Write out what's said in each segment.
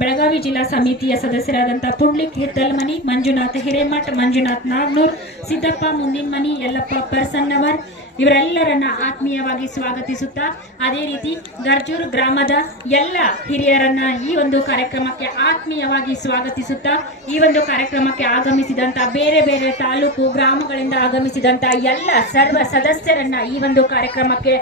ಬೆಳಗಾವಿ ಜಿಲ್ಲಾ ಸಮಿತಿಯ ಸದಸ್ಯರಾದಂಥ ಪುಂಡ್ಲಿಕ್ ಹಿತ್ತಲ್ಮನಿ, ಮಂಜುನಾಥ್ ಹಿರೇಮಠ್, ಮಂಜುನಾಥ್ ನಾಗ್ನೂರ್, ಸಿದ್ದಪ್ಪ ಮುಂದಿನಮನಿ, ಯಲ್ಲಪ್ಪ ಪರ್ಸನ್ನವರ್ ಇವರೆಲ್ಲರನ್ನ ಆತ್ಮೀಯವಾಗಿ ಸ್ವಾಗತಿಸುತ್ತಾ, ಅದೇ ರೀತಿ ಗರ್ಜೂರ್ ಗ್ರಾಮದ ಎಲ್ಲ ಹಿರಿಯರನ್ನ ಈ ಒಂದು ಕಾರ್ಯಕ್ರಮಕ್ಕೆ ಆತ್ಮೀಯವಾಗಿ ಸ್ವಾಗತಿಸುತ್ತಾ, ಈ ಒಂದು ಕಾರ್ಯಕ್ರಮಕ್ಕೆ ಆಗಮಿಸಿದಂತ ಬೇರೆ ಬೇರೆ ತಾಲೂಕು ಗ್ರಾಮಗಳಿಂದ ಆಗಮಿಸಿದಂತ ಎಲ್ಲ ಸರ್ವ ಸದಸ್ಯರನ್ನ ಈ ಒಂದು ಕಾರ್ಯಕ್ರಮಕ್ಕೆ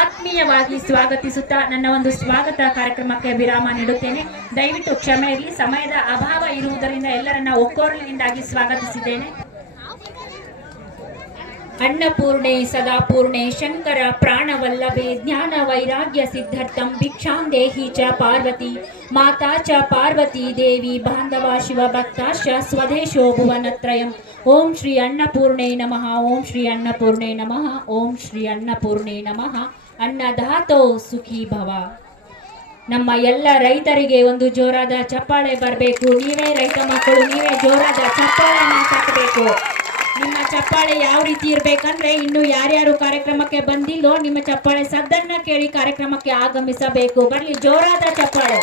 ಆತ್ಮೀಯವಾಗಿ ಸ್ವಾಗತಿಸುತ್ತಾ ನನ್ನ ಒಂದು ಸ್ವಾಗತ ಕಾರ್ಯಕ್ರಮಕ್ಕೆ ವಿರಾಮ ನೀಡುತ್ತೇನೆ. ದಯವಿಟ್ಟು ಕ್ಷಮೆ ಇರಲಿ, ಸಮಯದ ಅಭಾವ ಇರುವುದರಿಂದ ಎಲ್ಲರನ್ನ ಒಕ್ಕೊರಲಿನಿಂದಾಗಿ ಸ್ವಾಗತಿಸಿದ್ದೇನೆ. ಅನ್ನಪೂರ್ಣೆ ಸದಾಪೂರ್ಣೆ ಶಂಕರ ಪ್ರಾಣವಲ್ಲಭೆ ಜ್ಞಾನ ವೈರಾಗ್ಯ ಸಿದ್ಧಾರ್ಥಂ ಭಿಕ್ಷಾಂ ದೇಹಿ ಚ ಪಾರ್ವತಿ ಮಾತಾ ಚ ಪಾರ್ವತಿ ದೇವಿ ಬಾಂಧವ ಶಿವಭಕ್ತಾಶ್ಚ ಸ್ವದೇಶೋ ಭುವನತ್ರಯಂ. ಓಂ ಶ್ರೀ ಅನ್ನಪೂರ್ಣೆ ನಮಃ, ಓಂ ಶ್ರೀ ಅನ್ನಪೂರ್ಣೆ ನಮಃ, ಓಂ ಶ್ರೀ ಅನ್ನಪೂರ್ಣೆ ನಮಃ. ಅನ್ನದಾತೋ ಸುಖಿ ಭವ. ನಮ್ಮ ಎಲ್ಲ ರೈತರಿಗೆ ಒಂದು ಜೋರಾದ ಚಪ್ಪಾಳೆ ಬರಬೇಕು. ನೀವೇ ರೈತ ಮಕ್ಕಳು, ನೀವೇ ಜೋರಾದ ಚಪ್ಪಾಳೆಯನ್ನು ಕಟ್ಟಬೇಕು. ನಿಮ್ಮ ಚಪ್ಪಾಳೆ ಯಾವ ರೀತಿ ಇರಬೇಕಂದ್ರೆ, ಇನ್ನು ಯಾರ್ಯಾರು ಕಾರ್ಯಕ್ರಮಕ್ಕೆ ಬಂದಿಲ್ಲೋ ನಿಮ್ಮ ಚಪ್ಪಾಳೆ ಸದ್ದನ್ನ ಕೇಳಿ ಕಾರ್ಯಕ್ರಮಕ್ಕೆ ಆಗಮಿಸಬೇಕು. ಬರಲಿ ಜೋರಾದ ಚಪ್ಪಾಳೆ.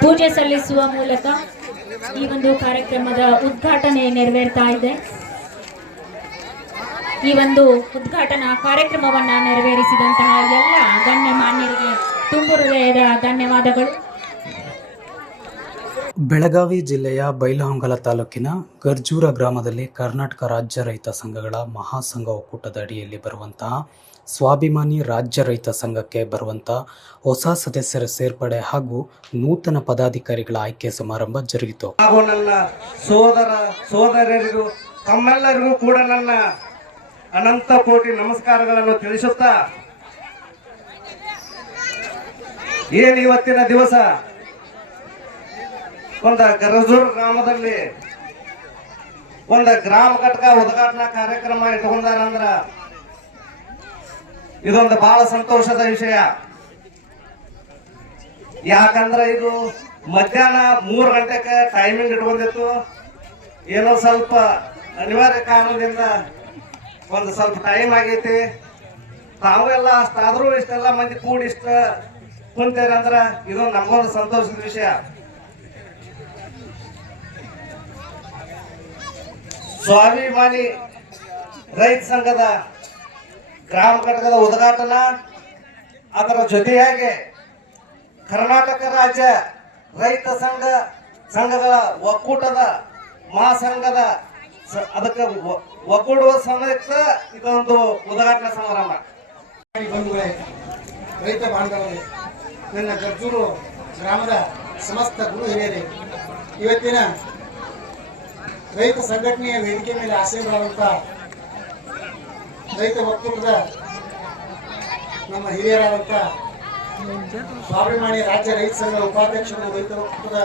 ಪೂಜೆ ಸಲ್ಲಿಸುವ ಮೂಲಕ ಈ ಒಂದು ಕಾರ್ಯಕ್ರಮದ ಉದ್ಘಾಟನೆ ನೆರವೇರ್ತಾ ಇದೆ. ಈ ಒಂದು ಉದ್ಘಾಟನಾ ಕಾರ್ಯಕ್ರಮವನ್ನ ನೆರವೇರಿಸಿದಂತಹ ಎಲ್ಲ ಗಣ್ಯಮಾನ್ಯರಿಗೆ ತುಂಬು ಹೃದಯದ ಧನ್ಯವಾದಗಳು. ಬೆಳಗಾವಿ ಜಿಲ್ಲೆಯ ಬೈಲಹೊಂಗಲ ತಾಲೂಕಿನ ಗರ್ಜೂರ ಗ್ರಾಮದಲ್ಲಿ ಕರ್ನಾಟಕ ರಾಜ್ಯ ರೈತ ಸಂಘಗಳ ಮಹಾಸಂಘ ಒಕ್ಕೂಟದ ಅಡಿಯಲ್ಲಿ ಬರುವಂತಹ ಸ್ವಾಭಿಮಾನಿ ರಾಜ್ಯ ರೈತ ಸಂಘಕ್ಕೆ ಬರುವಂಥ ಹೊಸ ಸದಸ್ಯರ ಸೇರ್ಪಡೆ ಹಾಗೂ ನೂತನ ಪದಾಧಿಕಾರಿಗಳ ಆಯ್ಕೆ ಸಮಾರಂಭ ಜರುಗಿತು. ಹಾಗೂ ನನ್ನ ಸೋದರರಿಗೂ ತಮ್ಮೆಲ್ಲರಿಗೂ ಕೂಡ ನನ್ನ ಅನಂತ ಕೋಟಿ ನಮಸ್ಕಾರಗಳನ್ನು ತಿಳಿಸುತ್ತಾ, ಏನು ಇವತ್ತಿನ ದಿವಸ ಒಂದು ಗರಜೂರು ಗ್ರಾಮದಲ್ಲಿ ಒಂದು ಗ್ರಾಮ ಘಟಕ ಉದ್ಘಾಟನಾ ಕಾರ್ಯಕ್ರಮ ಇಟ್ಕೊಂಡಾರಂದ್ರ ಇದೊಂದು ಬಹಳ ಸಂತೋಷದ ವಿಷಯ. ಯಾಕಂದ್ರೆ ಇದು ಮಧ್ಯಾಹ್ನ 3 ಗಂಟೆಗೆ ಟೈಮಿಂಗ್ ಇಟ್ಕೊಂಡಿತ್ತು. ಏನೋ ಸ್ವಲ್ಪ ಅನಿವಾರ್ಯ ಕಾರಣದಿಂದ ಒಂದು ಸ್ವಲ್ಪ ಟೈಮ್ ಆಗೈತಿ. ತಾವೆಲ್ಲ ಅಷ್ಟಾದ್ರೂ ಇಷ್ಟೆಲ್ಲ ಮಂದಿ ಕೂಡಿ ಇಷ್ಟ ಕುಂತೇರಂದ್ರ ಇದೊಂದು ನಮಗೊಂದು ಸಂತೋಷದ ವಿಷಯ. ಸ್ವಾಭಿಮಾನಿ ರೈತ ಸಂಘದ ಗ್ರಾಮ ಘಟಕದ ಉದ್ಘಾಟನಾ, ಅದರ ಜೊತೆಯಾಗಿ ಕರ್ನಾಟಕ ರಾಜ್ಯ ರೈತ ಸಂಘಗಳ ಒಕ್ಕೂಟದ ಮಹಾಸಂಘದ ಅದಕ್ಕೆ ಒಕ್ಕೂಡುವ ಸಮೇತ ಇದೊಂದು ಉದ್ಘಾಟನಾ ಸಮಾರಂಭ. ರೈತ ಬಾಂಧವರೇ, ನನ್ನ ಗರ್ಜೂರು ಗ್ರಾಮದ ಸಮಸ್ತ ಗುರು ಹಿರಿಯರೇ, ಇವತ್ತಿನ ರೈತ ಸಂಘಟನೆಯ ವೇದಿಕೆ ಮೇಲೆ ಆಸೀನರಾದಂಥ ರೈತ ಒಕ್ಕೂಟದ ನಮ್ಮ ಹಿರಿಯರಾದಂಥ ಸ್ವಾಭಿಮಾನಿ ರಾಜ್ಯ ರೈತ ಸಂಘ ಉಪಾಧ್ಯಕ್ಷರು, ರೈತ ಒಕ್ಕೂಟದ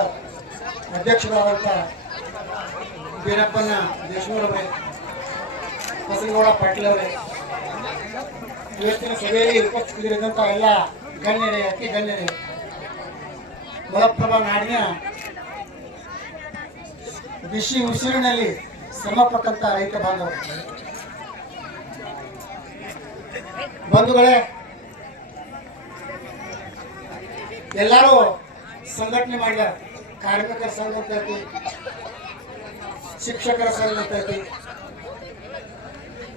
ಅಧ್ಯಕ್ಷರಾದಂಥ ಬೀರಪ್ಪನ ದೇಶಮೂರವರೇ, ಬಸನಗೌಡ ಪಾಟೀಲ್ ಅವರೇ, ಇವತ್ತಿನ ಸಭೆಯಲ್ಲಿ ಉಪಸ್ಥಿತರಿದ್ದಂಥ ಎಲ್ಲ ಗಣ್ಯರೇ, ಅತಿ ಗಣ್ಯರೇ, ಮಲಪ್ರಭಾ ನಾಡಿನ ಬಿಸಿ ಉಸಿರಿನಲ್ಲಿ ಶ್ರಮಪಟ್ಟಂತ ರೈತ ಬಂಧುಗಳೇ, ಎಲ್ಲರೂ ಸಂಘಟನೆ ಮಾಡಿದಾರೆ. ಕಾರ್ಮಿಕರ ಸಂಘ ಅಂತ ಐತಿ, ಶಿಕ್ಷಕರ ಸಂಘ ಅಂತ ಐತಿ,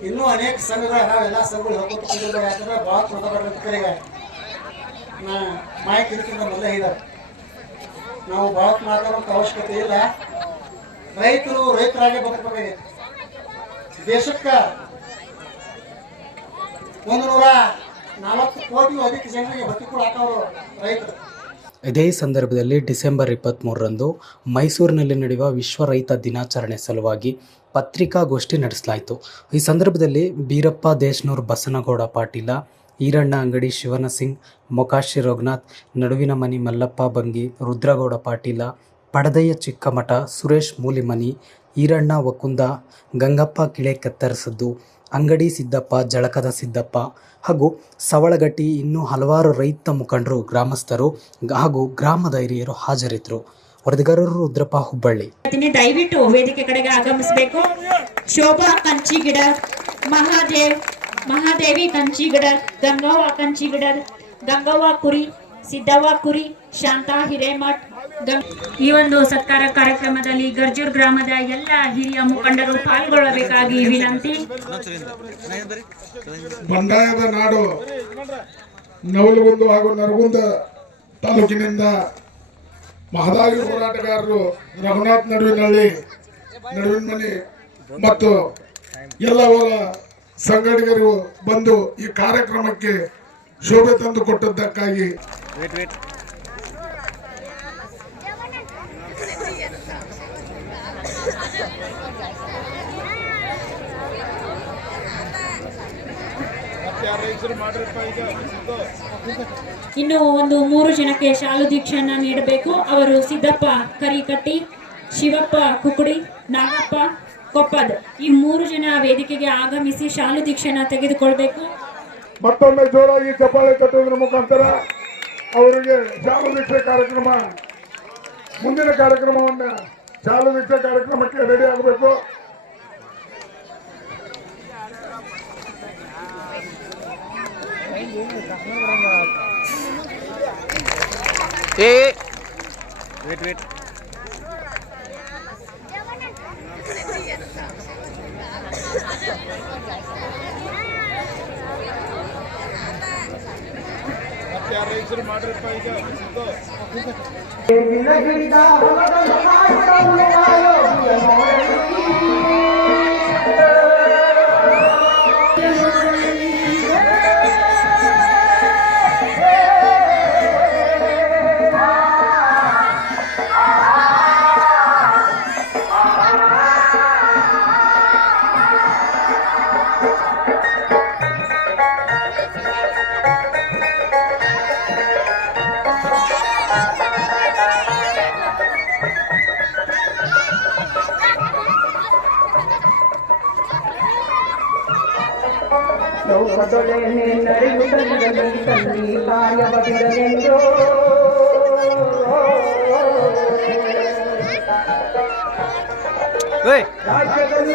ಇನ್ನೂ ಅನೇಕ ಸಂಘಗಳು ಅದಾವ. ಎಲ್ಲ ಸಂಘಗಳು ಹೇಳ್ಕೊತಿದ್ದಾರೆ. ಯಾಕಂದ್ರೆ ಭಾಳ ತೊಂದರೆಗೆ ನಾ ಮಾಹಿತಿ ಇದಕ್ಕಿಂತ ಮೊದಲೇ ಇದ್ದಾರೆ. ನಾವು ಭಾಳ ಮಾತಾಡೋಂಥ ಅವಶ್ಯಕತೆ ಇಲ್ಲ. ರೈತರು ರೈತರಾಗೆ ಬದುಕಬೇಕಾಗಿದೆ. ದೇಶಕ್ಕೆ 140 ಕೋಟಿ ಅಧಿಕ ಜನರಿಗೆ ಬದುಕು ಹಾಕೋರು ರೈತರು. ಇದೇ ಸಂದರ್ಭದಲ್ಲಿ ಡಿಸೆಂಬರ್ 23ರಂದು ಮೈಸೂರಿನಲ್ಲಿ ನಡೆಯುವ ವಿಶ್ವ ರೈತ ದಿನಾಚರಣೆ ಸಲುವಾಗಿ ಪತ್ರಿಕಾಗೋಷ್ಠಿ ನಡೆಸಲಾಯಿತು. ಈ ಸಂದರ್ಭದಲ್ಲಿ ಬೀರಪ್ಪ ದೇಶನೂರ್, ಬಸನಗೌಡ ಪಾಟೀಲ, ಈರಣ್ಣ ಅಂಗಡಿ, ಶಿವನಸಿಂಗ್, ಮೊಕಾಶಿ ರಘುನಾಥ್, ನಡುವಿನ ಮನಿ ಮಲ್ಲಪ್ಪ ಬಂಗಿ, ರುದ್ರಗೌಡ ಪಾಟೀಲ, ಪಡದಯ್ಯ ಚಿಕ್ಕಮಠ, ಸುರೇಶ್ ಮೂಲಿಮನಿ, ಈರಣ್ಣ ವಕುಂದ, ಗಂಗಪ್ಪ ಕಿಳೆ ಕತ್ತರಿಸದ್ದು, ಅಂಗಡಿ ಸಿದ್ದಪ್ಪ, ಜಳಕದ ಸಿದ್ದಪ್ಪ ಹಾಗೂ ಸವಳಗಟ್ಟಿ ಇನ್ನೂ ಹಲವಾರು ರೈತ ಮುಖಂಡರು, ಗ್ರಾಮಸ್ಥರು ಹಾಗೂ ಗ್ರಾಮದ ಹಿರಿಯರು ಹಾಜರಿದ್ದರು. ವರದಿಗಾರರು ರುದ್ರಪ್ಪ, ಹುಬ್ಬಳ್ಳಿ. ದಯವಿಟ್ಟು ವೇದಿಕೆ ಕಡೆಗೆ ಆಗಮಿಸಬೇಕು. ಶೋಭಾ ಕಂಚಿಗಿಡರ್, ಮಹಾದೇವಿ ಕಂಚಿಗಿಡರ್, ಗಂಗವ್ವ ಕಂಚಿಗಿಡರ್, ಗಂಗವ್ವ ಕುರಿ, ಸಿದ್ದವ್ವ ಕುರಿ, ಶಾಂತಾ ಹಿರೇಮಠ್. ಈ ಒಂದು ಸತ್ಕಾರ ಕಾರ್ಯಕ್ರಮದಲ್ಲಿ ಗರ್ಜೂರ್ ಗ್ರಾಮದ ಎಲ್ಲ ಹಿರಿಯ ಮುಖಂಡರು ಪಾಲ್ಗೊಳ್ಳಬೇಕಾಗಿ ವಿನಂತಿ. ಬಂಡಾಯದ ನಾಡು ನವಲಗುಂದ ಹಾಗೂ ನರಗುಂದ ತಾಲೂಕಿನಿಂದ ಮಹದಾಯಿ ಹೋರಾಟಗಾರರು ರಘುನಾಥ್ ನಡುವಿನ ಮನೆ ಮತ್ತು ಎಲ್ಲವರ ಸಂಘಟಕರು ಬಂದು ಈ ಕಾರ್ಯಕ್ರಮಕ್ಕೆ ಶೋಭೆ ತಂದು ಕೊಟ್ಟದ್ದಕ್ಕಾಗಿ ಇನ್ನು ಒಂದು 3 ಜನಕ್ಕೆ ಶಾಲು ದೀಕ್ಷೆಯನ್ನ ನೀಡಬೇಕು. ಅವರು ಸಿದ್ದಪ್ಪ ಕರಿಕಟ್ಟಿ, ಶಿವಪ್ಪ ಕುಕುಡಿ, ನಾಗಪ್ಪ ಕೊಪ್ಪದ್. ಈ 3 ಜನ ವೇದಿಕೆಗೆ ಆಗಮಿಸಿ ಶಾಲು ದೀಕ್ಷೆಯನ್ನ ತೆಗೆದುಕೊಳ್ಬೇಕು. ಮತ್ತೊಮ್ಮೆ ಜೋರಾಗಿ ಚಪ್ಪಾಳೆ ತಟ್ಟುವುದರ ಮುಖಾಂತರ ಅವರಿಗೆ ಶಾಲು ದೀಕ್ಷೆ ಕಾರ್ಯಕ್ರಮ, ಮುಂದಿನ ಕಾರ್ಯಕ್ರಮವನ್ನ ಶಾಲು ದೀಕ್ಷೆ ಕಾರ್ಯಕ್ರಮಕ್ಕೆ ರೆಡಿ ಆಗಬೇಕು.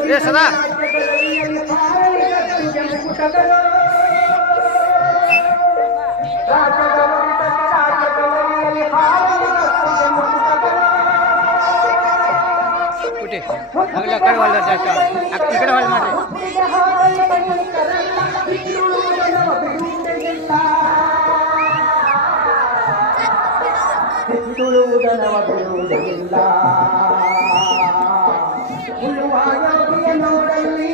ವೇಟ್ ಸದಾ ಕಡೆ ಹೊಲ್ ಮಾಡ್ರಿ. ಉಳುವಾಯೋಗಿಯ ನೋಡಲ್ಲಿ